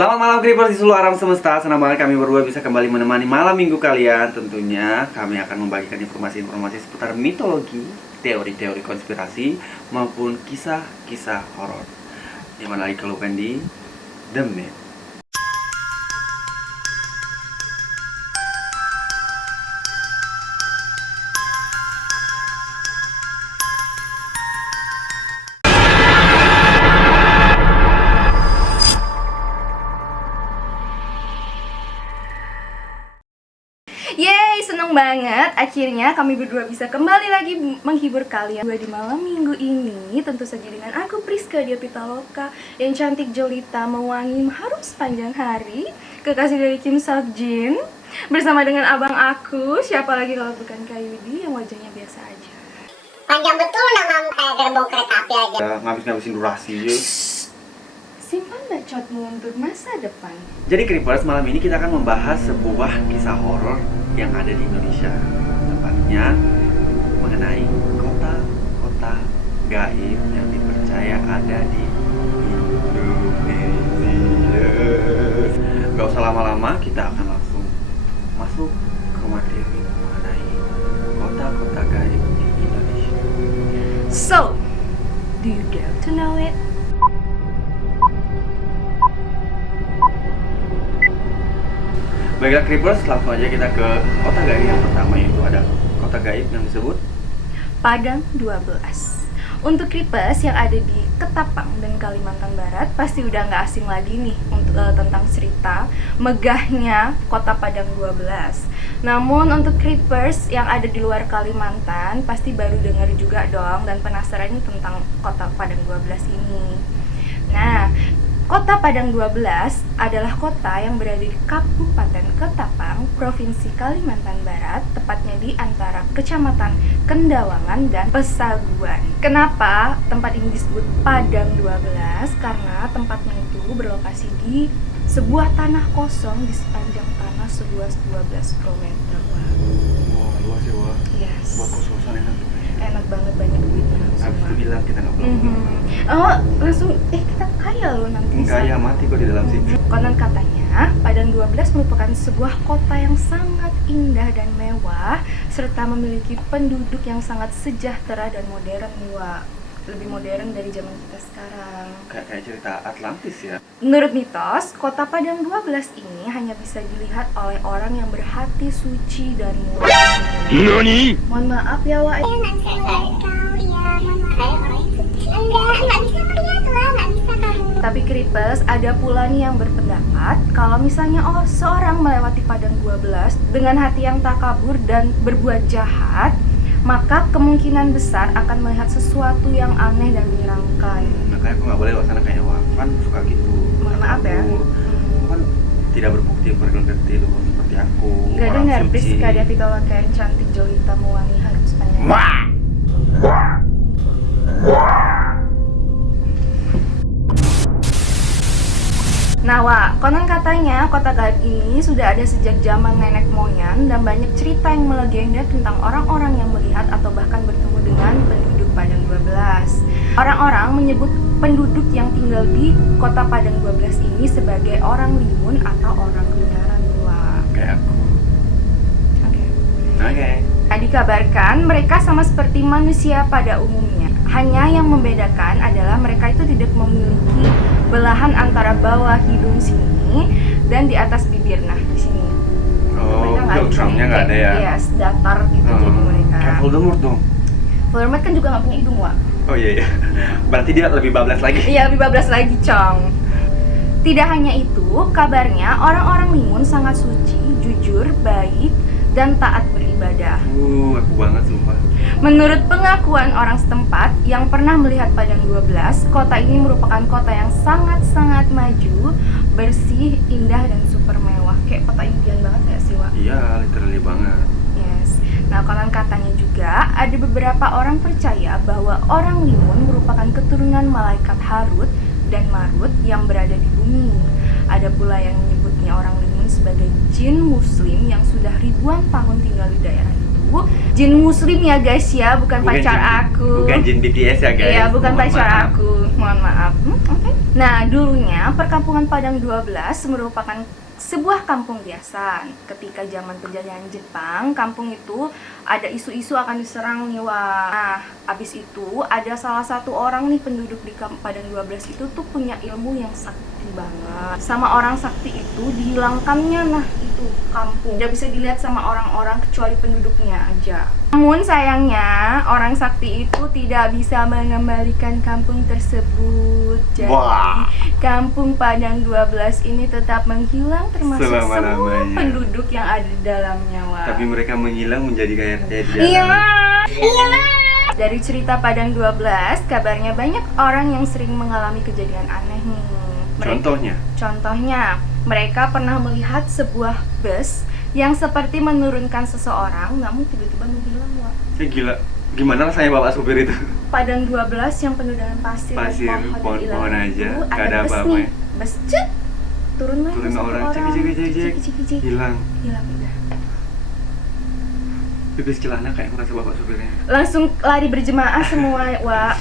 Selamat malam Creepers di seluruh alam semesta. Senang banget kami berdua bisa kembali menemani malam minggu kalian. Tentunya kami akan membagikan informasi-informasi seputar mitologi, teori-teori konspirasi, maupun kisah-kisah horor. Dimana lagi kalau bukan di The Myth. Yeay, seneng banget. Akhirnya kami berdua bisa kembali lagi menghibur kalian di malam minggu ini. Tentu saja dengan aku Priska Dia Pitaloka, yang cantik, jelita, mewangi, harum sepanjang hari, kekasih dari Kim Sok Jin. Bersama dengan abang aku, siapa lagi kalau bukan Kak Yudi, yang wajahnya biasa aja. Panjang betul namamu, kayak gerbong kereta api aja. Ngabis-ngabisin durasi ya. Simpan bacotmu untuk masa depan. Jadi Creepers, malam ini kita akan membahas sebuah kisah horor yang ada di Indonesia. Tepatnya mengenai kota-kota gaib yang dipercaya ada di Indonesia. Gak usah lama-lama, kita akan langsung masuk ke materi mengenai kota-kota gaib di Indonesia. So, do you dare to know it? Baiklah Creepers, langsung aja kita ke kota gaib yang pertama, yaitu ada kota gaib yang disebut Padang 12. Untuk Creepers yang ada di Ketapang dan Kalimantan Barat pasti udah nggak asing lagi nih untuk tentang cerita megahnya kota Padang 12. Namun untuk Creepers yang ada di luar Kalimantan pasti baru dengar juga dong dan penasaran nih tentang kota Padang 12 ini. Nah, Kota Padang 12 adalah kota yang berada di Kabupaten Ketapang, Provinsi Kalimantan Barat, tepatnya di antara Kecamatan Kendawangan dan Pesaguan. Kenapa tempat ini disebut Padang 12? Karena tempatnya itu berlokasi di sebuah tanah kosong di sepanjang tanah seluas 12 km. wah, luas ya wah. Yes. Buat kos-kosan enak. Enak banget, banyak duitnya. Habis itu bilang kita nggak pulang. Oh, langsung kita kaya loh nanti. Enggak ya, mati kok di dalam situ. Konon katanya, Padang 12 merupakan sebuah kota yang sangat indah dan mewah, serta memiliki penduduk yang sangat sejahtera dan modern nih, Wak. Lebih modern dari zaman kita sekarang. Kayak cerita Atlantis ya. Menurut mitos, kota Padang 12 ini hanya bisa dilihat oleh orang yang berhati suci dan murni. Mohon maaf ya, Wak. Nggak bisa ngeliat kau, ya mohon maaf. Kayak orang itu. Nggak bisa ngeliat lah, nggak bisa kamu. Tapi Creepers, ada pula nih yang berpendapat kalau misalnya seorang melewati Padang 12 dengan hati yang takabur dan berbuat jahat, maka kemungkinan besar akan melihat sesuatu yang aneh dan menyeramkan. Makanya aku nggak boleh lewat sana kayak Wafan suka gitu. Mohon maaf ya. Aku kan tidak berbukti bergerti lu seperti aku. Gak orang dengar, suci. Priska Dia Pitaloka yang cantik, jelita, mewangi, harum sepanjang. Nah, Wak, konon katanya kota gaib ini sudah ada sejak zaman nenek moyang dan banyak cerita yang melegenda tentang orang-orang yang melihat atau bahkan bertemu dengan penduduk Padang 12. Orang-orang menyebut penduduk yang tinggal di kota Padang 12 ini sebagai orang limun atau orang kebenaran, Wak. Kayak aku. Oke. Oke. Nah, dikabarkan mereka sama seperti manusia pada umumnya. Hanya yang membedakan adalah mereka itu tidak memiliki belahan antara bawah hidung sini dan di atas bibir. Nah, di sini. Oh, Mereka nggak ada filtrumnya nggak ada ya? Yes, datar gitu jadi mereka. Kayak Voldemort dong. Voldemort kan juga nggak punya hidung, Wak. Oh iya iya. Berarti dia lebih bablas lagi. Iya, lebih bablas lagi, Cong. Tidak hanya itu, kabarnya orang-orang limun sangat suci, jujur, baik, dan taat beribadah. Aku banget sumpah. Menurut pengakuan orang setempat yang pernah melihat Padang 12, kota ini merupakan kota yang sangat-sangat maju, bersih, indah, dan super mewah. Kayak kota impian banget gak sih, Wak? Iya, literally banget. Yes. Nah, konon katanya juga ada beberapa orang percaya bahwa orang limun merupakan keturunan malaikat Harut dan Marut yang berada di bumi. Ada pula yang menyebutnya orang limun sebagai jin muslim yang sudah ribuan tahun tinggal di daerah itu. jin muslim ya guys ya, bukan pacar aku. Bukan jin BTS ya guys. Iya, bukan Mohon pacar maaf. aku. Mohon maaf. Oke. Nah, dulunya perkampungan Padang 12 merupakan sebuah kampung biasa. Ketika zaman penjajahan Jepang, kampung itu ada isu-isu akan diserang nih, wah. Nah, abis itu ada salah satu orang nih penduduk di Padang 12 itu tuh punya ilmu yang sakti banget. Sama orang sakti itu dihilangkannya, nah itu kampung. Tidak bisa dilihat sama orang-orang kecuali penduduknya aja. Namun sayangnya orang sakti itu tidak bisa mengembalikan kampung tersebut. Jadi Wah. kampung Padang 12 ini tetap menghilang termasuk semua Selama-lamanya. penduduk yang ada di dalamnya, wah. Tapi mereka menghilang menjadi kaya raya di Iya. dalam. Dari cerita Padang 12, kabarnya banyak orang yang sering mengalami kejadian aneh nih. Contohnya, mereka pernah melihat sebuah bus yang seperti menurunkan seseorang, namun tiba-tiba menghilang, wah. Gila. Gimana rasanya bapak supir itu? Padang 12 yang penuh dengan pasir, Pasir, dan pohon-pohon ilalang aja, itu, nggak ada bus apa-apa nih. ya. Bus cet, turun lagi Turun satu orang, orang, cek, cik. hilang. Hilang udah. Pipis celana kayak merasa bapak supirnya. Langsung lari berjemaah semua, wah.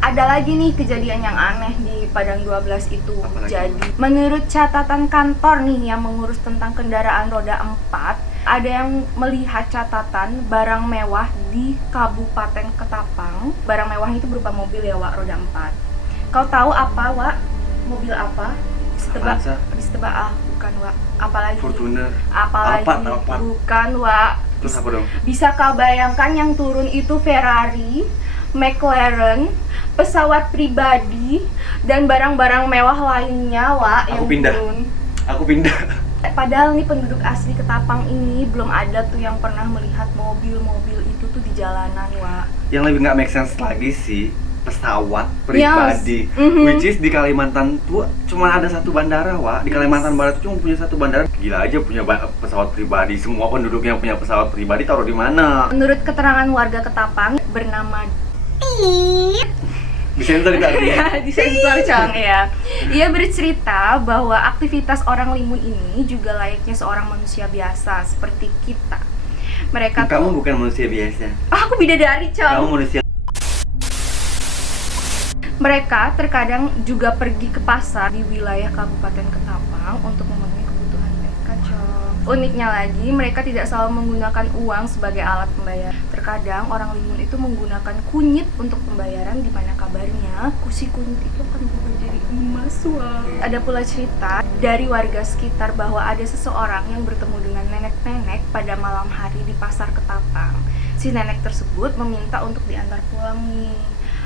Ada lagi nih kejadian yang aneh di Padang 12 itu. Apalagi? Jadi, menurut catatan kantor nih yang mengurus tentang kendaraan roda 4, ada yang melihat catatan barang mewah di Kabupaten Ketapang. Barang mewah itu berupa mobil ya, Wak, roda 4. Kau tahu apa, Wak? Mobil apa? Bisa tebak? Avanza. Bisa tebak? Ah, bukan, Wak. Apalagi? Fortuner. Apalagi? Alphard. Bukan, Wak. Terus apa dong? Bisa kau bayangkan yang turun itu Ferrari, McLaren, pesawat pribadi, dan barang-barang mewah lainnya, Wak, Aku yang pindah. turun. Aku pindah. Padahal nih penduduk asli Ketapang ini belum ada tuh yang pernah melihat mobil-mobil itu tuh di jalanan, Wak. Yang lebih nggak make sense lagi sih, pesawat pribadi. Yes. Mhm. Which is di Kalimantan tuh cuma ada satu bandara, Wak. Di Kalimantan Barat tuh cuma punya satu bandara. Gila aja punya pesawat pribadi. Semua penduduk yang punya pesawat pribadi taruh di mana? Menurut keterangan warga Ketapang bernama Disensor tadi. ya, disensor Cong ya. Ia bercerita bahwa aktivitas orang limun ini juga layaknya seorang manusia biasa seperti kita. Mereka Kamu tuh, bukan manusia biasa. aku bidadari, Kamu Cong. manusia. Mereka terkadang juga pergi ke pasar di wilayah Kabupaten Ketapang untuk memenuhi kebutuhan mereka, Cong. Uniknya lagi, mereka tidak selalu menggunakan uang sebagai alat pembayar. Terkadang orang limun itu menggunakan kunyit untuk pembayaran, di mana kabarnya si kunyit itu akan berubah jadi emas, wah. Ada pula cerita dari warga sekitar bahwa ada seseorang yang bertemu dengan nenek-nenek pada malam hari di pasar Ketapang. Si nenek tersebut meminta untuk diantar pulang nih.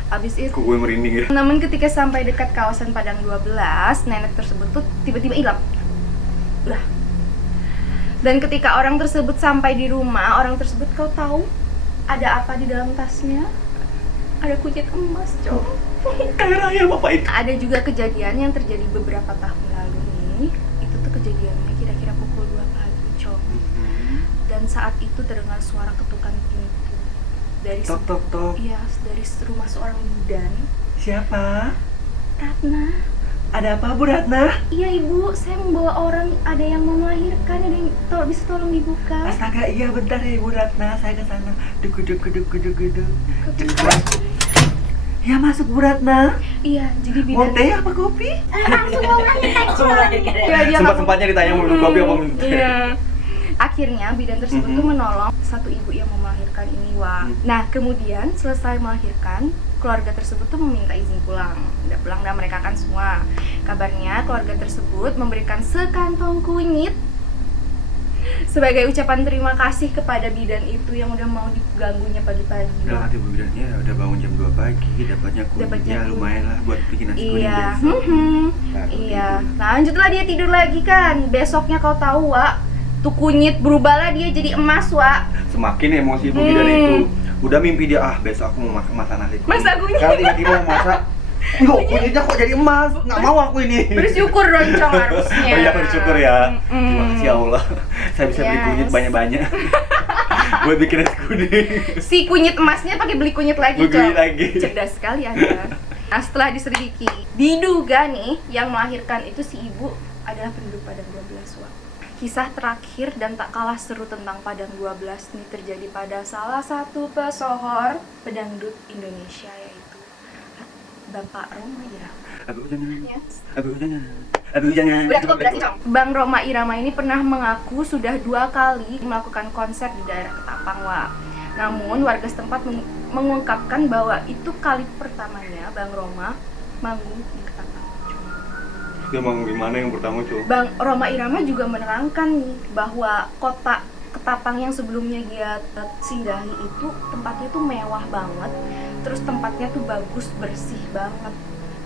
Abis itu, Kok gue merinding ya? namun ketika sampai dekat kawasan Padang 12, nenek tersebut tuh tiba-tiba hilang. Udah. Dan ketika orang tersebut sampai di rumah, orang tersebut, kau tahu ada apa di dalam tasnya? Ada kunyit emas, Cok. Kaya raya bapak itu. Ada juga kejadian yang terjadi beberapa tahun lalu nih. Itu tuh kejadiannya kira-kira pukul 2 pagi, Cok. Dan saat itu terdengar suara ketukan pintu dari Tok tok tok. iya, dari rumah seorang bidan. Siapa? Ratna. Ada apa Bu Ratna? Iya, Ibu, saya membawa orang, ada yang mau melahirkan, ada yang bisa tolong dibuka. Astaga, iya bentar ya Bu Ratna, saya ke sana. Duk. Ya masuk Bu Ratna. Iya, jadi Mau bidan. teh apa kopi? Langsung mau melahirkan, Cong. Iya, dia Sempat-sempatnya ditanya mau minum kopi apa minum teh. Iya. Akhirnya bidan tersebut tuh menolong satu ibu yang mau melahirkan ini, Wak. Nah, kemudian selesai melahirkan, keluarga tersebut tuh meminta izin pulang. Udah pulang dan mereka kan semua. Kabarnya keluarga tersebut memberikan sekantong kunyit sebagai ucapan terima kasih kepada bidan itu yang udah mau diganggunya pagi-pagi. Udah hati Bu Bidannya udah bangun jam 2 pagi, dapatnya Dapatnya kunyitnya kunyit. lumayan lah buat bikin nasi kuning Iya, besok. Baru iya. tidur. Lanjutlah dia tidur lagi kan. Besoknya kau tahu, Wak, tuh kunyit berubahlah dia jadi emas, Wak. Semakin emosi Bu Bidan itu. Udah mimpi dia, aku mau masak nasi kuning. Masak kunyit. Kalau tiba-tiba mau masak, loh kunyitnya kok jadi emas? Nggak mau aku ini. Bersyukur dong, Cong, harusnya. Oh iya bersyukur ya. Mm-mm. Terima kasih Allah. Saya bisa beli Yes. kunyit banyak-banyak. Buat bikin nasi kuning. Si kunyit emasnya pakai beli kunyit lagi, Beli Cong. lagi. Cerdas sekali Anda. Nah, setelah diselidiki, diduga nih yang melahirkan itu si ibu adalah penduduk Padang 12, Wak. Kisah terakhir dan tak kalah seru tentang Padang 12 nih terjadi pada salah satu pesohor pedangdut Indonesia, yaitu Bapak Rhoma Irama. Aduh jangan. Yes. Aduh jangan. Aduh jangan. Udah cukup berarti, Cong. Bang Rhoma Irama ini pernah mengaku sudah 2 kali melakukan konser di daerah Ketapang, Wak. Namun warga setempat mengungkapkan bahwa itu kali pertamanya Bang Rhoma manggung di Ketapang. Dia mau gimana yang pertama tuh? Bang Rhoma Irama juga menerangkan nih bahwa kota Ketapang yang sebelumnya dia singgahi itu tempatnya tuh mewah banget, terus tempatnya tuh bagus, bersih banget.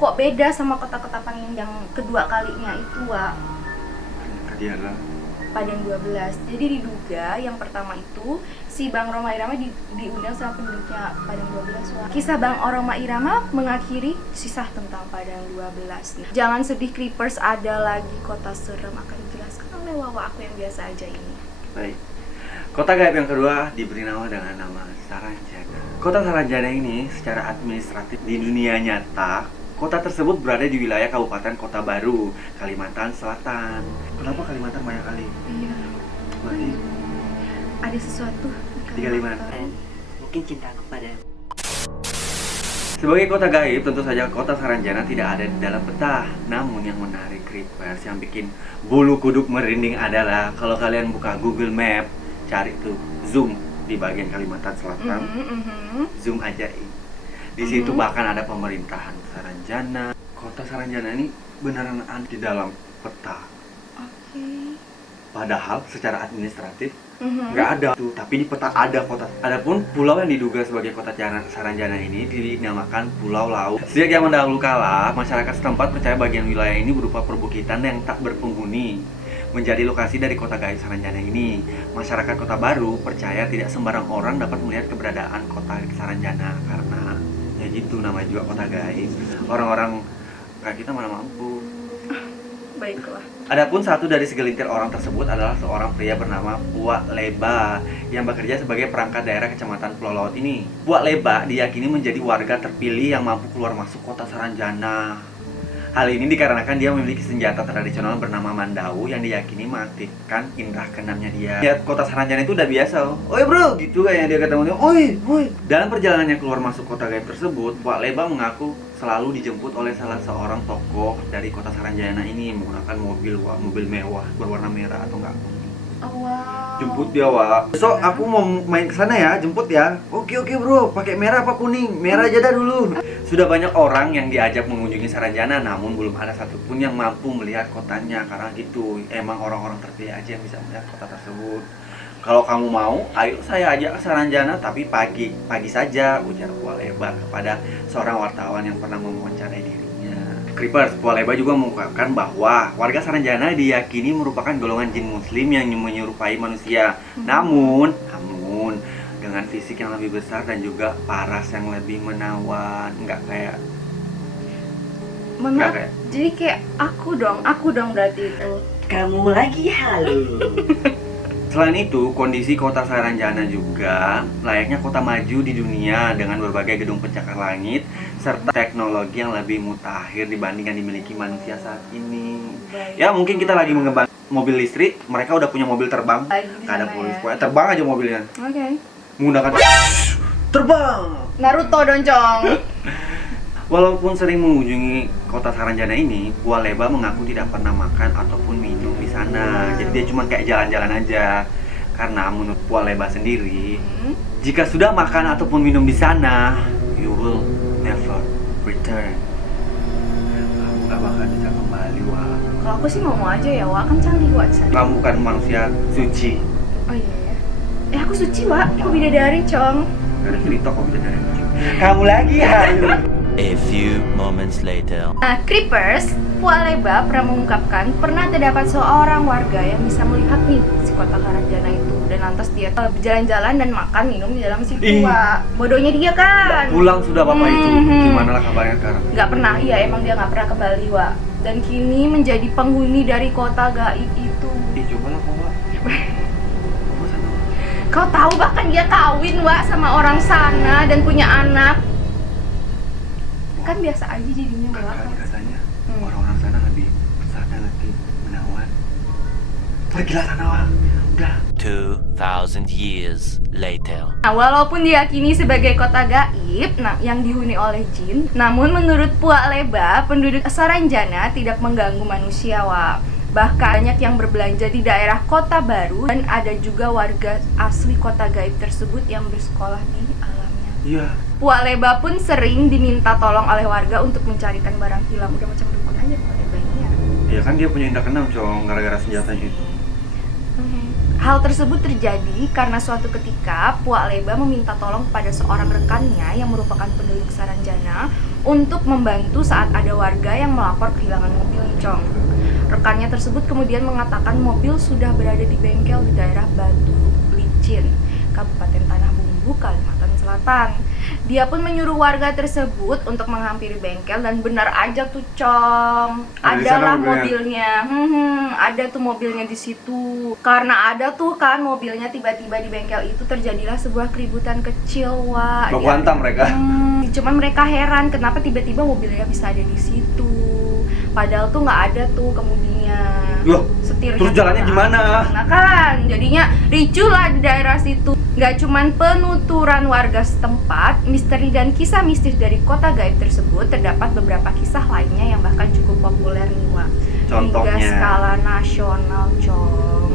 Kok beda sama kota Ketapang yang kedua kalinya itu, Wak? Dia lah. Padang 12. Jadi diduga yang pertama itu si Bang Rhoma Irama diundang sama penduduknya Padang 12, Wak. Kisah Bang Rhoma Irama mengakhiri sisa tentang Padang 12 nih. Jangan sedih Creepers, ada lagi kota serem akan dijelaskan oleh Wawa aku yang biasa aja ini. Baik. Kota gaib yang kedua diberi nama dengan nama Saranjana. Kota Saranjana ini secara administratif di dunia nyata, kota tersebut berada di wilayah Kabupaten Kota Baru, Kalimantan Selatan. Kenapa Kalimantan banyak kali? Iya. Berarti Ada sesuatu di Kalimantan. Mungkin cinta kepada Sebagai kota gaib, tentu saja kota Saranjana tidak ada di dalam peta. Namun yang menarik Creepers, yang bikin bulu kuduk merinding adalah kalau kalian buka Google Map, cari tuh zoom di bagian Kalimantan Selatan, zoom aja. Di situ bahkan ada pemerintahan Saranjana. Kota Saranjana ini beneran ada di dalam peta. Oke. Padahal secara administratif nggak ada tuh, tapi di peta ada kota. Adapun pulau yang diduga sebagai kota Saranjana ini dinamakan Pulau Laut. Sejak zaman dahulu kala, masyarakat setempat percaya bagian wilayah ini berupa perbukitan yang tak berpenghuni, menjadi lokasi dari kota gaib Saranjana ini. Masyarakat Kota Baru percaya tidak sembarang orang dapat melihat keberadaan kota Saranjana karena ya gitu, namanya juga kota gaib. Orang-orang kayak kita mana mampu. Baiklah. Adapun satu dari segelintir orang tersebut adalah seorang pria bernama Puak Leba yang bekerja sebagai perangkat daerah Kecamatan Pulau Laut ini. Puak Leba diyakini menjadi warga terpilih yang mampu keluar masuk kota Saranjana. Hal ini dikarenakan dia memiliki senjata tradisional bernama Mandau yang diyakini mengaktifkan indera keenamnya dia. Lihat kota Saranjana itu udah biasa, oi bro, gitu kayak dia ketemu dia, oi. Dalam perjalanannya keluar masuk kota gaib tersebut, Puak Leba mengaku selalu dijemput oleh salah seorang tokoh dari kota Saranjana ini menggunakan mobil mewah berwarna merah atau enggak. Oh, wow. Jemput dia, Wak. Besok aku mau main ke sana ya, jemput ya. Oke bro, pakai merah apa kuning? Merah aja dah dulu. Sudah banyak orang yang diajak mengunjungi Saranjana, namun belum ada satupun yang mampu melihat kotanya karena gitu. Emang orang-orang terpilih aja yang bisa melihat kota tersebut. Kalau kamu mau, ayo saya ajak ke Saranjana, tapi pagi saja, ujar Puak Leba kepada seorang wartawan yang pernah mewawancarai dirinya. Creepers, Puak Leba juga mengungkapkan bahwa warga Saranjana diyakini merupakan golongan jin muslim yang menyerupai manusia. Namun dengan fisik yang lebih besar dan juga paras yang lebih menawan, nggak kayak Mama, kayak. jadi kayak aku dong berarti itu. kamu lagi halo. Selain itu, kondisi kota Saranjana juga layaknya kota maju di dunia dengan berbagai gedung pencakar langit serta teknologi yang lebih mutakhir dibanding yang dimiliki manusia saat ini. Baik. Ya mungkin kita lagi mengembang mobil listrik, mereka udah punya mobil terbang. Lagi di Nggak ada sana polis, ya. pokoknya terbang aja mobilnya. Oke. Menggunakan terbang. Naruto dong, Cong. Walaupun sering mengunjungi kota Saranjana ini, Puak Leba mengaku tidak pernah makan ataupun minum di sana. Jadi dia cuma kayak jalan-jalan aja. Karena menurut Puak Leba sendiri, jika sudah makan ataupun minum di sana, you will never return. Kamu gak bakal bisa kembali, Wak. Kalau aku sih mau aja ya, Wak, kan canggih Wak di sana. Kamu bukan manusia suci. Oh iya ya. Aku suci, Wak. Aku bidadari, Cong. Gak ada cerita kok bisa dari kamu lagi ya. A few moments later. Nah, Creepers, Puak Leba pernah mengungkapkan pernah terdapat seorang warga yang bisa melihat nih si kota Saranjana itu, dan lantas dia berjalan-jalan dan makan minum di dalam situ, Ih. Wak. Bodohnya dia kan. Pulang sudah bapak itu. Mhm. Gimana lah kabarnya sekarang? Nggak pernah, iya emang dia nggak pernah kembali, Wak. Dan kini menjadi penghuni dari kota gaib itu. Coba lah, Wak. Kamu sana. Kau tahu bahkan dia kawin, Wak, sama orang sana dan punya anak. kan biasa aja jadinya Katanya orang-orang sana lebih menawan. Pergilah sana, Wak. Udah. 2,000 years later. Nah, walaupun diyakini sebagai kota gaib yang dihuni oleh jin, namun menurut Puak Leba, penduduk Saranjana tidak mengganggu manusia, Wak. Bahkan banyak yang berbelanja di daerah Kota Baru dan ada juga warga asli kota gaib tersebut yang bersekolah di alamnya. Iya. Puak Leba pun sering diminta tolong oleh warga untuk mencarikan barang hilang. Udah macam dukun aja Puak Leba ini ya. Iya kan dia punya indra keenam, Cong, gara-gara senjatanya itu. Hal tersebut terjadi karena suatu ketika Puak Leba meminta tolong pada seorang rekannya yang merupakan penduduk Saranjana untuk membantu saat ada warga yang melapor kehilangan mobil, Cong. Rekannya tersebut kemudian mengatakan mobil sudah berada di bengkel di daerah Batu Licin, Kabupaten Tanah Bumbu, Kalimantan Selatan. Dia pun menyuruh warga tersebut untuk menghampiri bengkel dan benar aja tuh, Cong. Ada di sana Adalah mobilnya. mobilnya. Ada tuh mobilnya di situ. Karena ada tuh kan mobilnya, tiba-tiba di bengkel itu terjadilah sebuah keributan kecil, Wak. Baku hantam mereka. Cuman mereka heran kenapa tiba-tiba mobilnya bisa ada di situ. Padahal tuh nggak ada tuh kemudinya. Loh, setirnya. terus jalannya tuh gimana? Nah kan, jadinya ricuh lah di daerah situ. Gak cuman penuturan warga setempat, misteri dan kisah mistis dari kota gaib tersebut, terdapat beberapa kisah lainnya yang bahkan cukup populer nih, Wak. Contohnya? Hingga skala nasional, Cong.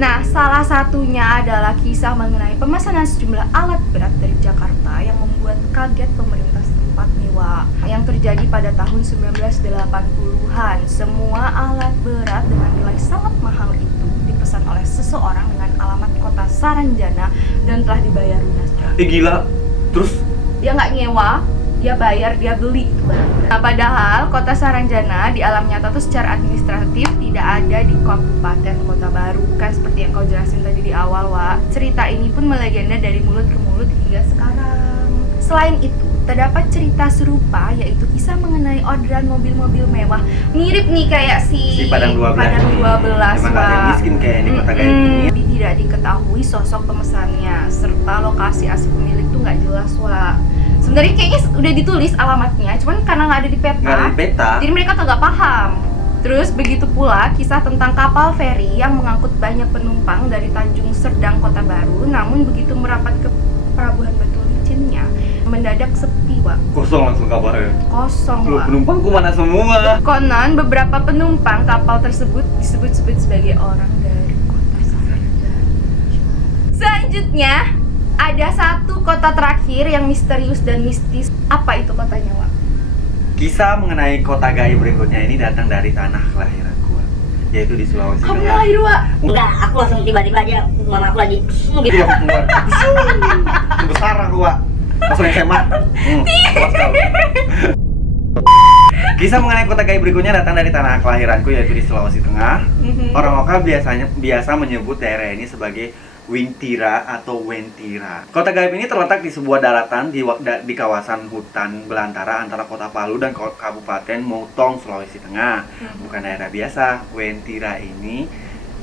Nah, salah satunya adalah kisah mengenai pemesanan sejumlah alat berat dari Jakarta yang membuat kaget pemerintah setempat nih, Wak. Yang terjadi pada tahun 1980-an. Semua alat berat dengan nilai sangat mahal itu dipesan oleh seseorang dengan alamat kota Saranjana dan telah dibayar lunas. Gila. Terus Dia nggak nyewa, dia bayar, dia beli itu barang. Nah, padahal kota Saranjana di alam nyata tuh secara administratif tidak ada di Kabupaten Kota Baru, kan seperti yang kau jelasin tadi di awal, Wak. Cerita ini pun melegenda dari mulut ke mulut hingga sekarang. Selain itu, terdapat cerita serupa yaitu kisah mengenai orderan mobil-mobil mewah. Mirip nih kayak si Padang 12. Padang 12, Emang ada yang miskin kayak di kota gaib ini. Tapi tidak diketahui sosok pemesannya serta lokasi asli pemilik tuh nggak jelas, Wak. Sebenarnya kayaknya udah ditulis alamatnya, cuman karena nggak ada di peta, Nggak ada di peta. jadi mereka kagak paham. Terus begitu pula kisah tentang kapal feri yang mengangkut banyak penumpang dari Tanjung Serdang Kota Baru, namun begitu merapat ke pelabuhan Batu Licinnya, mendadak sepi, Wak. Kosong langsung kabarnya. Kosong, Loh, Wak. penumpangku mana semua? Konon beberapa penumpang kapal tersebut disebut-sebut sebagai orang dari kota Saranjana. Selanjutnya, ada satu kota terakhir yang misterius dan mistis. Apa itu kotanya, Wak? Kisah mengenai kota gaib berikutnya ini datang dari tanah kelahiranku, yaitu di Sulawesi Kamu Tengah. lahir, Wak? Enggak, aku langsung tiba-tiba aja mama aku lagi gitu. Iya, aku keluar. Besar aku, Wak. Langsung SMA. Puas kau. Kisah mengenai kota gaib berikutnya datang dari tanah kelahiranku, yaitu di Sulawesi Tengah. Orang lokal biasa menyebut daerah ini sebagai Wintira atau Wentira. Kota gaib ini terletak di sebuah daratan di kawasan hutan belantara antara Kota Palu dan Kabupaten Motong, Sulawesi Tengah. Bukan daerah biasa. Wentira ini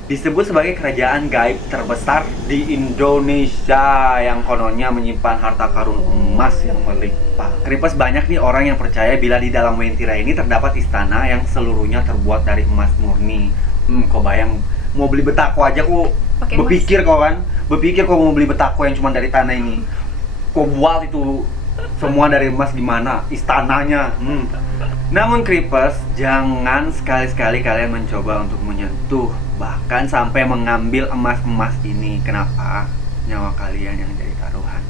disebut sebagai kerajaan gaib terbesar di Indonesia yang kononnya menyimpan harta karun emas yang melimpah. Kripes banyak nih orang yang percaya bila di dalam Wentira ini terdapat istana yang seluruhnya terbuat dari emas murni. Kau bayang mau beli betako aja kok Pakai berpikir kok mau beli betako yang cuma dari tanah ini. Kok buat itu semua dari emas, gimana istananya? Namun Kripes, jangan sekali-sekali kalian mencoba untuk menyentuh bahkan sampai mengambil emas-emas ini. Kenapa? Nyawa kalian yang jadi taruhan.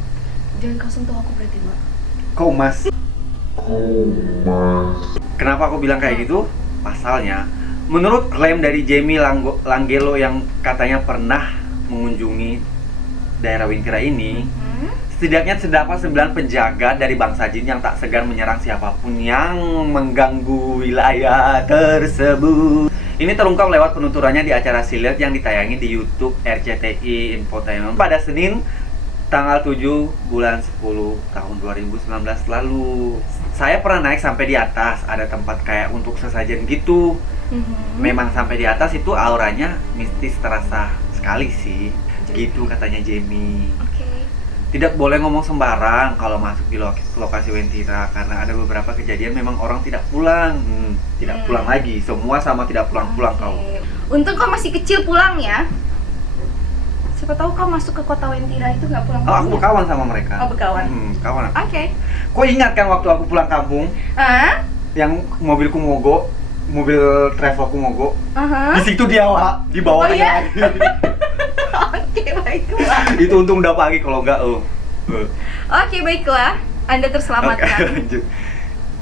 Jangan kau sentuh aku berarti, Wak. Kau emas. Kenapa aku bilang kayak gitu? Pasalnya, menurut klaim dari Jamie Langgelo yang katanya pernah mengunjungi daerah Wintira ini, setidaknya terdapat 9 penjaga dari bangsa jin yang tak segan menyerang siapapun yang mengganggu wilayah tersebut. Ini terungkap lewat penuturannya di acara silet yang ditayangi di YouTube RCTI Infotainment pada Senin tanggal 7 bulan 10 tahun 2019 lalu. Saya pernah naik sampai di atas, ada tempat kayak untuk sesajen gitu. Memang sampai di atas itu auranya mistis terasa sekali sih. Gitu katanya Jamie. Oke. tidak boleh ngomong sembarang kalau masuk di lokasi Wentira karena ada beberapa kejadian memang orang tidak pulang. Tidak pulang lagi. Semua sama tidak pulang-pulang kau. Oke. Untung kau masih kecil pulang ya. Siapa tahu kau masuk ke kota Wentira itu nggak pulang. Oh, aku berkawan sama mereka. Oh, berkawan. Kawan aku. Oke. Kau ingat kan waktu aku pulang kampung Ah? yang mobilku mogok, mobil travelku mogok. Aha. Di situ dia, Wak, di bawah Oh, iya? lagi. Oke, baiklah. Itu untung udah pagi kalau enggak Oke, baiklah. Anda terselamatkan. Oke, lanjut.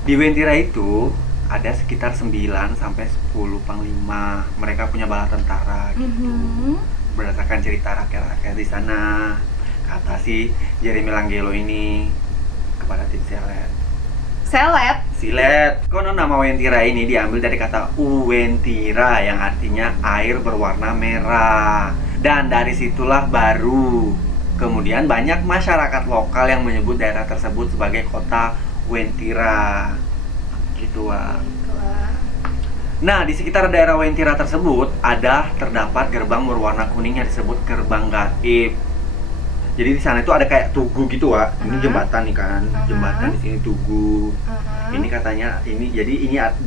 Di Wentira itu ada sekitar 9 sampai 10 panglima. Mereka punya bala tentara gitu. Berdasarkan cerita rakyat-rakyat di sana, kata si Jeremy Langgelo ini kepada tim Selet. Silet. Konon nama Wentira ini diambil dari kata Uwentira yang artinya air berwarna merah. Dan dari situlah baru kemudian banyak masyarakat lokal yang menyebut daerah tersebut sebagai kota Wentira. Gitu, Wak. Nah, di sekitar daerah Wentira tersebut terdapat gerbang berwarna kuning yang disebut gerbang gaib. Jadi di sana itu ada kayak tugu gitu, Wak. Ini jembatan nih kan. Jembatan di sini tugu. Ini katanya ini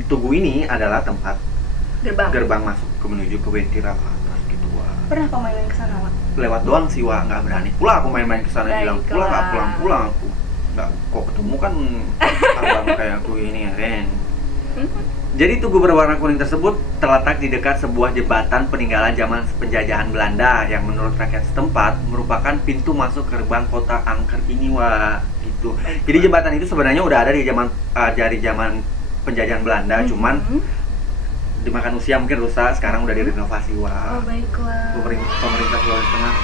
tugu ini adalah tempat gerbang masuk menuju ke Wentira ke atas gitu, Wak. Pernah kau main ke sana, Wak? Lewat doang sih, Wak, nggak berani pulang aku main-main ke sana. Bilang Baiklah. pulang aku. Nggak kok ketemu kan abang kayak aku ini ya, Ren. Jadi tugu berwarna kuning tersebut terletak di dekat sebuah jembatan peninggalan zaman penjajahan Belanda yang menurut rakyat setempat merupakan pintu masuk gerbang kota angker ini, Wak. Gitu. Jadi jembatan itu sebenarnya udah ada dari zaman penjajahan Belanda, cuman dimakan usia mungkin rusak, sekarang udah direnovasi, Oh, Wak. baiklah. Pemerintah Sulawesi Tengah.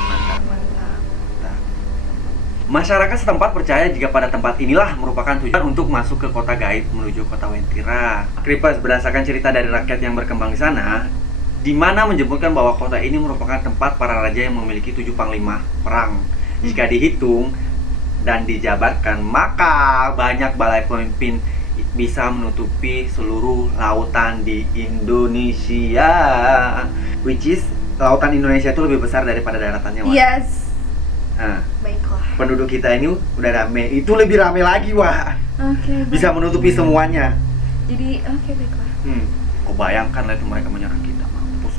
Mantap. Mantap. Masyarakat setempat percaya jika pada tempat inilah merupakan tujuan untuk masuk ke kota gaib menuju kota Wentira. Kripes berdasarkan cerita dari rakyat yang berkembang di sana, di mana menyebutkan bahwa kota ini merupakan tempat para raja yang memiliki 7 panglima perang. Jika dihitung dan dijabarkan, maka banyak balai pemimpin bisa menutupi seluruh lautan di Indonesia. Which is lautan Indonesia itu lebih besar daripada daratannya, Wak. Yes. Nah, Baiklah. penduduk kita ini udah rame, itu lebih rame lagi, Wak. Oke. Bisa menutupi semuanya. Jadi, oke, baiklah. Kau bayangkan lah itu mereka menyerang kita, mampus.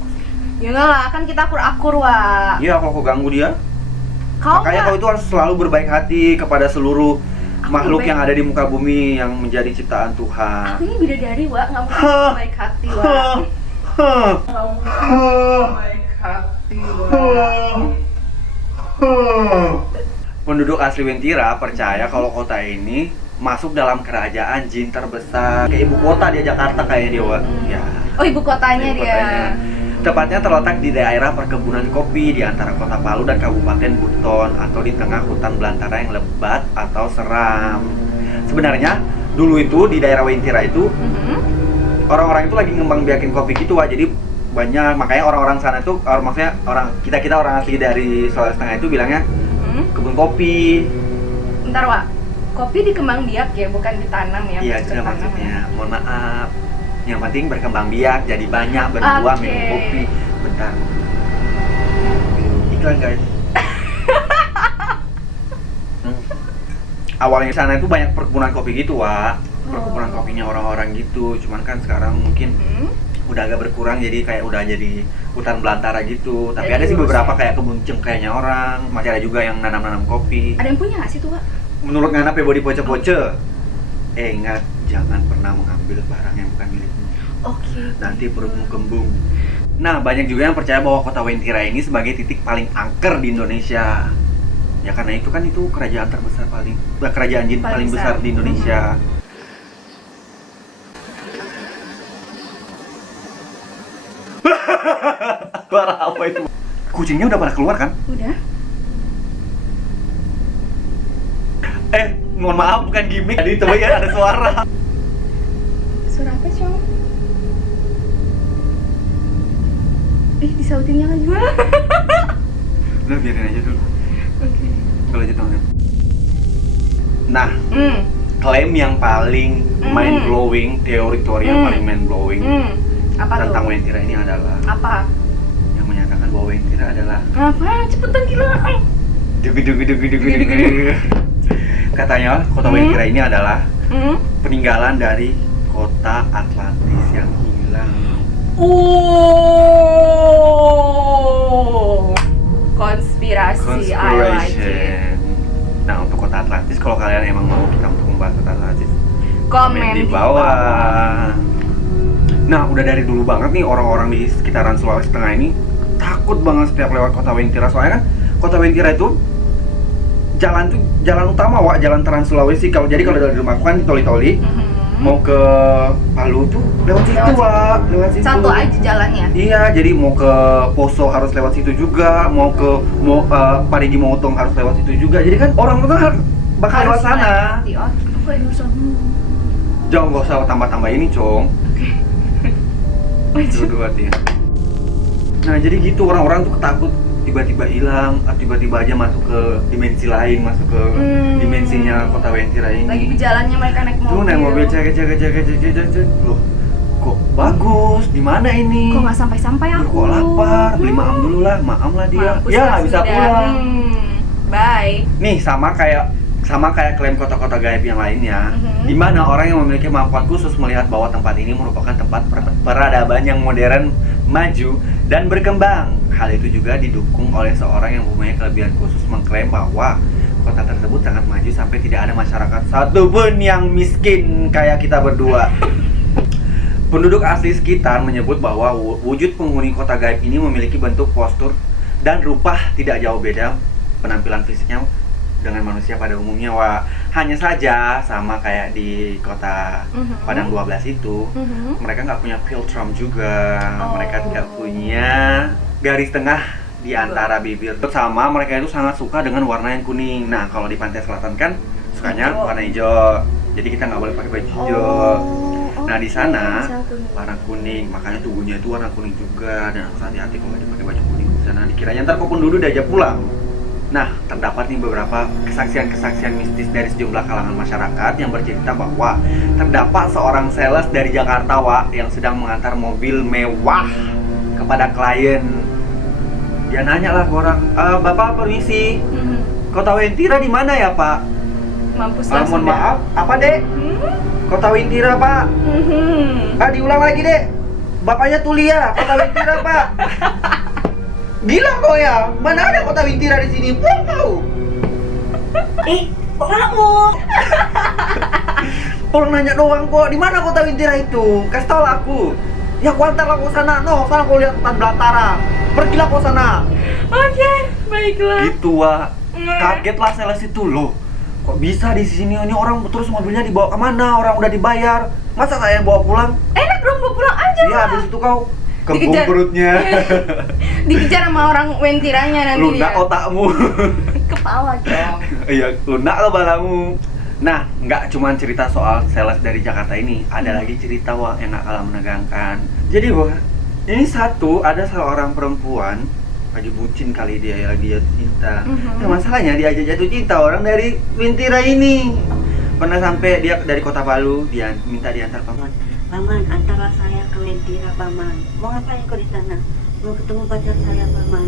Ya enggak lah, kan kita akur-akur, Wak. Iya, kalau kau ganggu dia, Kau makanya nggak- kau itu harus selalu berbaik hati kepada seluruh Aku makhluk berbaik- yang ada di muka bumi yang menjadi ciptaan Tuhan. Aku ini bidadari, Wak. Nggak mungkin Hah. baik hati, Wak. Penduduk asli Wentira percaya kalau kota ini masuk dalam kerajaan jin terbesar, kayak ibu kota dia, Jakarta kayak dia, Wak. Ya. Oh, ibu kotanya Ibu dia. kotanya. Tepatnya terletak di daerah perkebunan kopi di antara kota Palu dan Kabupaten Buton atau di tengah hutan belantara yang lebat atau seram. Sebenarnya dulu itu di daerah Wentira itu orang-orang itu lagi ngembang biakin kopi gitu, Wak. Jadi banyak, makanya orang-orang sana itu maksudnya kita orang asli dari Sulawesi Tengah itu bilangnya kebun kopi. Bentar, Wak. Kopi dikembang biak ya, bukan ditanam ya? Iya, itu bukan ditanam maksudnya. ya. Mohon maaf. Yang penting berkembang biak, jadi banyak berdua Oke. minum kopi. Bentar. Iklan, guys. Awalnya di sana itu banyak perkebunan kopi gitu, Wak. Perkebunan kopinya orang-orang gitu. Cuman kan sekarang mungkin udah agak berkurang, jadi kayak udah jadi hutan belantara gitu. Tapi Jadi ada sih lurus beberapa ya? kayak kebun cengkehnya orang. Masih ada juga yang nanam-nanam kopi. Ada yang punya nggak sih tuh, Wak? Menurut Ngana body poce-poce, ingat jangan pernah mengambil barang yang bukan milikmu. Oke. Nanti perutmu kembung. Nah, banyak juga yang percaya bahwa kota Wentira ini sebagai titik paling angker di Indonesia. Ya karena itu kan itu kerajaan terbesar kerajaan jin Paling paling besar besar. di Indonesia. Suara apa itu? Kucingnya udah pada keluar kan? Udah. Mohon maaf, bukan gimmick. Jadi coba ya, ada suara. Suara apa, Cong? Disautinnya lagi gimana? Udah biarin aja dulu. Oke. Kalau aja teman. Nah, klaim yang paling mind blowing, teori-teori yang paling mind blowing Apa tentang tuh? Wentira ini adalah Apa? yang menyatakan bahwa Wentira adalah Apa? Cepetan gila. Dugu. Katanya kota Wentira ini adalah peninggalan dari kota Atlantis yang hilang. Konspirasi, I like it. Nah, untuk kota Atlantis, kalau kalian emang mau kita untuk membahas kota Atlantis, Komen di bawah. Nah, udah dari dulu banget nih orang-orang di sekitaran Sulawesi Tengah ini takut banget setiap lewat kota Wentira. Soalnya kan kota Wentira itu jalan utama, jalan Trans Sulawesi. Jadi kalau dari rumahku kan di Toli-Toli, mau ke Palu tuh lewat situ, lewat situ. Satu aja jalannya. Iya, jadi mau ke Poso harus lewat situ juga, mau Parigi Motong harus lewat situ juga. Jadi kan orang tuh kan bakal lewat sana. Jangan, nggak usah tambah-tambah ini, Cong. Dua ya. Nah, jadi gitu orang-orang tuh ketakut tiba-tiba hilang, tiba-tiba aja masuk ke dimensi lain, masuk ke dimensinya kota Wentira ini. Lagi berjalannya mereka naik mobil. Tuh naik mobil cek. Loh, kok bagus? Di mana ini? Kok nggak sampai-sampai aku? Kok lapar? Beli maam dulu lah, maam lah dia. Mampus Ya lah nggak bisa sudah. pulang. Bye. Nih sama kayak klaim kota-kota gaib yang lainnya, di mana orang yang memiliki kemampuan khusus melihat bahwa tempat ini merupakan tempat peradaban yang modern, maju, dan berkembang. Hal itu juga didukung oleh seorang yang mempunyai kelebihan khusus mengklaim bahwa kota tersebut sangat maju sampai tidak ada masyarakat satupun yang miskin kayak kita berdua. Penduduk asli sekitar menyebut bahwa wujud penghuni kota gaib ini memiliki bentuk, postur, dan rupa tidak jauh beda penampilan fisiknya dengan manusia pada umumnya, hanya saja sama kayak di kota Padang 12 itu, mereka nggak punya philtrum juga, mereka tidak punya garis tengah di antara bibir. Sama mereka itu sangat suka dengan warna yang kuning. Nah, kalau di pantai selatan kan sukanya warna hijau, jadi kita nggak boleh pakai baju hijau. Nah, di sana warna kuning, makanya tubuhnya itu warna kuning juga, dan harus hati-hati kalau dipakai baju kuning di sana. Dikiranya ntar kok penduduk diajak pulang. Nah, terdapat nih beberapa kesaksian-kesaksian mistis dari sejumlah kalangan masyarakat yang bercerita bahwa terdapat seorang sales dari Jakarta, yang sedang mengantar mobil mewah kepada klien. Dia nanya lah ke orang, "Bapak permisi, kota Wentira di mana ya, Pak?" Mampus lah "Mohon sudah. maaf, apa Dek? Kota Wentira, Pak." Diulang lagi, Dek. Bapaknya Tulia, kota Wentira, Pak." Gila kau ya, mana ada kota Wentira di sini? Pulang kau. Kok kamu? Orang nanya doang kok, di mana kota Wentira itu? Kasih tau lah aku. Ya aku antar lah kau sana, sana kau lihat hutan belantara. Pergilah kau sana. Oke, baiklah. Gitu kaget lah sales itu loh. Kok bisa di sini? Ini orang terus mobilnya dibawa kemana? Orang udah dibayar. Masa saya yang bawa pulang? Enak dong, bawa pulang aja. Iya, habis itu kau kembung Dikejar. perutnya. Dikejar sama orang Wentiranya nanti. Lunak dia. otakmu. Kepala dong. Iya, lunak lo balamu. Nah, nggak cuma cerita soal sales dari Jakarta ini, ada lagi cerita yang nggak kalah menegangkan. Jadi ini ada seorang perempuan lagi bucin kali dia, lagi jatuh cinta. Nah, masalahnya dia aja jatuh cinta orang dari Wentira ini. Pernah sampai dia dari kota Palu, dia minta diantar paman. Paman, antarlah saya ke Wentira, Paman. Mau ngapain kau di sana? Mau ketemu pacar saya, Paman.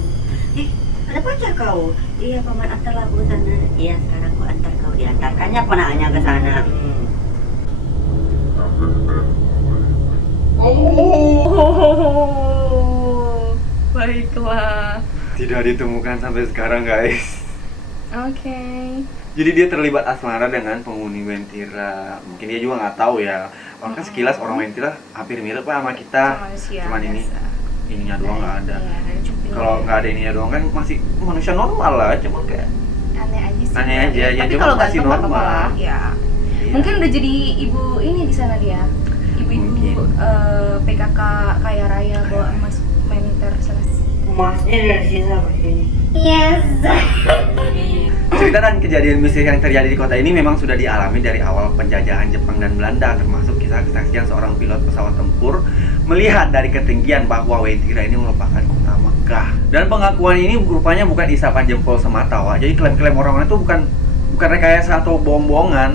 Ada pacar kau? Iya, Paman, antarlah aku ke sana. Iya, sekarang aku antar kau. Diantarkannya ponakannya ke sana. Baiklah. Tidak ditemukan sampai sekarang, guys. Oke. Jadi dia terlibat asmara dengan penghuni Wentira. Mungkin dia juga nggak tahu ya. Orang kan sekilas orang Wentira hampir mirip lah sama kita. Manusia. Cuman biasa. ininya doang nggak ada. Iya, ada cupingnya. Kalau nggak ada ininya doang kan masih manusia normal lah. Cuma kayak aneh aja sih. Aneh aja, ya, Tapi cuma kalau masih ganteng nggak normal. apa-apa lah, ya. iya. Mungkin udah jadi ibu ini di sana dia. Ibu-ibu Mungkin. PKK kaya raya bawa emas meniter sana. Emasnya dari sini begini. Yes. Cerita dan kejadian mistis yang terjadi di kota ini memang sudah dialami dari awal penjajahan Jepang dan Belanda, termasuk kisah kesaksian seorang pilot pesawat tempur melihat dari ketinggian bahwa Wentira ini merupakan kota megah. Dan pengakuan ini rupanya bukan isapan jempol semata, Jadi klaim-klaim orang-orang itu bukan rekayasa atau bohong-bohongan.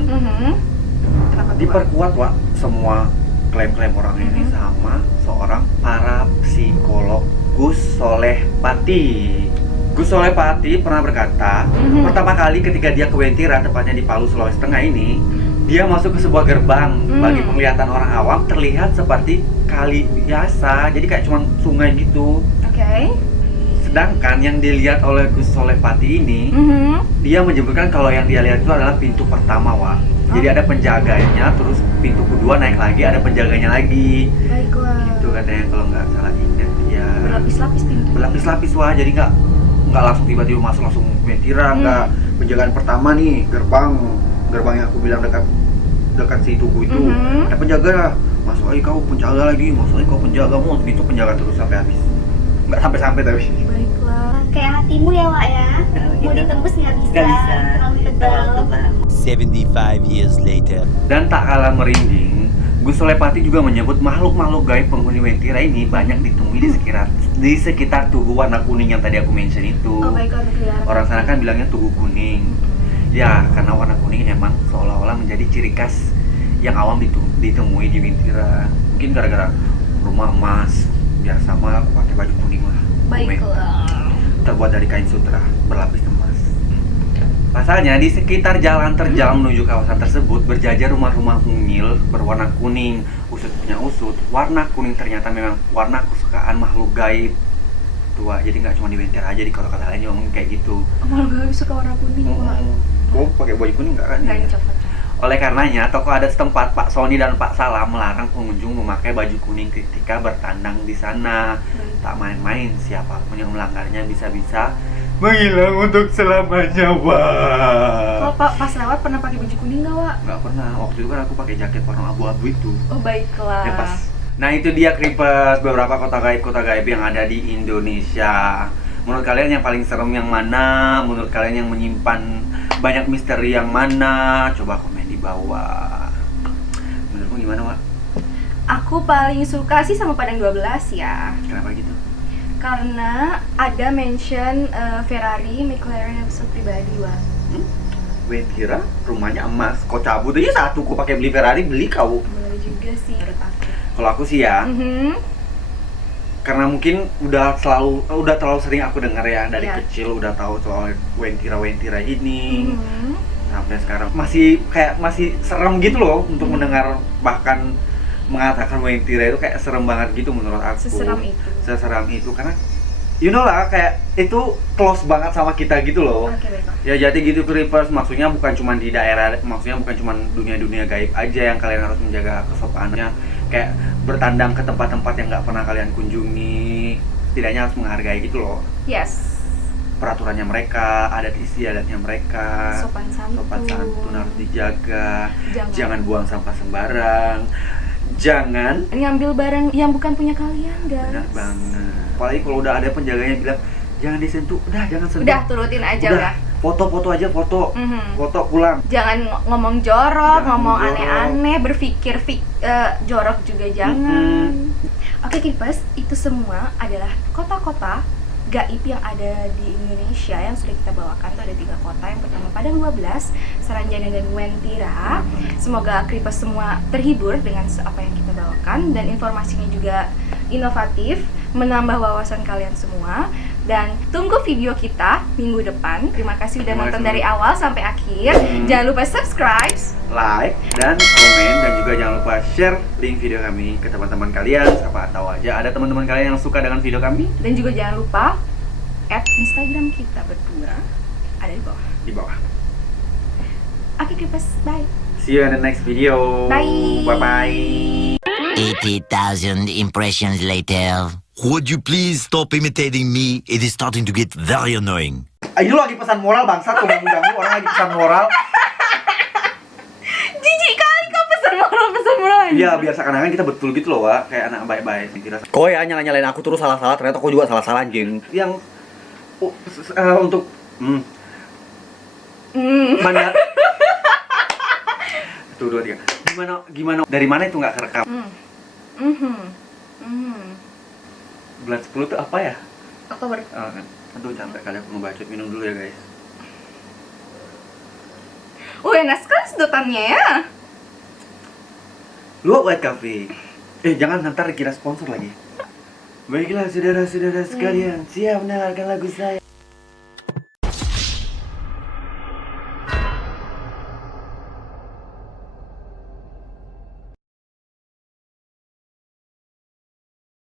Kenapa tuh, Pak? Diperkuat, semua klaim-klaim orang ini sama seorang para psikolog Gus Soleh Pati. Gus Solepati pernah berkata, pertama kali ketika dia ke Wentira, tepatnya di Palu, Sulawesi Tengah ini, dia masuk ke sebuah gerbang. Bagi penglihatan orang awam terlihat seperti kali biasa, jadi kayak cuma sungai gitu. Oke. Sedangkan yang dilihat oleh Gus Solepati ini, dia menyebutkan kalau yang dia lihat itu adalah pintu pertama, Wak. Jadi ada penjaganya, terus pintu kedua naik lagi, ada penjaganya lagi. Baiklah. Itu katanya kalau nggak salah ingat ya. Berlapis-lapis pintu. Berlapis-lapis, Wah. Jadi nggak langsung tiba-tiba masuk langsung Wentira, nggak. Penjagaan pertama nih, gerbang yang aku bilang dekat si tugu itu. Ada penjaga, masuk aja kau penjaga lagi, masuk aja kau penjaga, mau gitu penjaga terus sampai habis. Nggak sampai tapi. Baiklah. Kayak hatimu ya Wak ya. Mau ditembus nggak bisa. Gak bisa. Terlalu tebal. 75 years later. Dan tak kalah merinding, Gus Solepati juga menyebut makhluk-makhluk gaib penghuni Wentira ini banyak ditemui di sekitar tugu warna kuning yang tadi aku mention itu. Oh baiklah, berkeliaran. Orang sana kan bilangnya tugu kuning. Ya, karena warna kuning emang seolah-olah menjadi ciri khas yang awam ditemui di Wentira. Mungkin gara-gara rumah emas, biar sama aku pakai baju kuning lah. Baiklah. Terbuat dari kain sutra berlapis emas. Pasalnya di sekitar jalan terjal menuju kawasan tersebut berjajar rumah-rumah mungil berwarna kuning. Usut punya usut, warna kuning ternyata memang warna kesukaan makhluk gaib tua. Jadi nggak cuma di Wentira aja, di kota-kota lain juga ngomong kayak gitu. Malah gak suka warna kuning, Wak. Kau pakai baju kuning nggak kan? Nggak, ini coklat. Oleh karenanya, tokoh adat setempat Pak Soni dan Pak Salam melarang pengunjung memakai baju kuning ketika bertandang di sana. Tak main-main, siapapun yang melanggarnya bisa-bisa menghilang untuk selamanya, Wak. Kalau Pas lewat pernah pakai baju kuning nggak, Wak? Nggak pernah, waktu itu kan aku pakai jaket warna abu-abu itu. Oh baiklah. Ya pas. Nah itu dia Creepers, beberapa kota gaib yang ada di Indonesia. Menurut kalian yang paling serem yang mana? Menurut kalian yang menyimpan banyak misteri yang mana? Coba komen di bawah. Menurutmu gimana, Wak? Aku paling suka sih sama Padang 12 ya. Kenapa gitu? Karena ada mention Ferrari, McLaren yang pesawat pribadi, Wak. Wentira rumahnya emas, kau cabut aja satu, kau pakai beli Ferrari, beli kau. Bener juga sih menurut aku. Kalau aku sih ya, karena mungkin udah terlalu sering aku dengar ya dari Iya. kecil udah tahu soal Wentira ini. Sampai sekarang masih serem gitu loh untuk mendengar, bahkan mengatakan Wentira itu kayak serem banget gitu menurut aku. Seseram itu karena you know lah, kayak itu close banget sama kita gitu loh. Oke, baiklah. Ya jadi gitu Creepers, maksudnya bukan cuma di daerah, maksudnya bukan cuma dunia-dunia gaib aja yang kalian harus menjaga kesopanannya. Kayak bertandang ke tempat-tempat yang nggak pernah kalian kunjungi, setidaknya harus menghargai gitu loh. Yes. Peraturannya mereka, adat istiadatnya mereka. Sopan santun harus dijaga. Jangan. Jangan buang sampah sembarang. Jangan Ngambil barang yang bukan punya kalian, guys. benar banget. Apalagi kalau udah ada penjaganya bilang jangan disentuh, udah jangan sentuh. Udah turutin aja udah. Foto-foto aja, foto pulang. Jangan ngomong jorok, Jangan ngomong jorok. aneh-aneh, berpikir jorok juga jangan. Oke, Creepers, itu semua adalah kota-kota gaib yang ada di Indonesia yang sudah kita bawakan. Itu ada 3 kota. Yang pertama Padang 12, Saranjana dan Wentira. Semoga Creepers semua terhibur dengan apa yang kita bawakan, dan informasinya juga inovatif, menambah wawasan kalian semua. Dan tunggu video kita minggu depan. Terima kasih udah Terima nonton kasih. dari awal sampai akhir. Jangan lupa subscribe. Like dan komen, dan juga jangan lupa share link video kami ke teman-teman kalian. Siapa tahu aja ada teman-teman kalian yang suka dengan video kami. Dan juga jangan lupa Instagram kita berdua ada di bawah. Di bawah. Oke, Creepers, bye. See you in the next video. Bye. Bye-bye. 80,000 impressions later. Would you please stop imitating me? It is starting to get very annoying. Ini lo lagi pesan moral bangsat, kok ganggu orang lagi pesan moral. Jijik kali kau pesan moral. Iya, biar seakan-akan kita betul gitu loh, Wak. Kayak anak baik-baik. Kau ya nyalain aku terus salah-salah, ternyata kau juga salah-salah anjing. Yang untuk mana? Tuh, 2, 3. Gimana? Dari mana itu nggak kerekam? Bulan 10 tuh apa ya? Oktober. Oh, kan. Aduh, capek kali aku ngebacot. Minum dulu ya, guys. Enak sekali sedotannya ya. Luwak White Coffee. Jangan ntar kira sponsor lagi. Baiklah, saudara-saudara sekalian, siap mendengarkan lagu saya.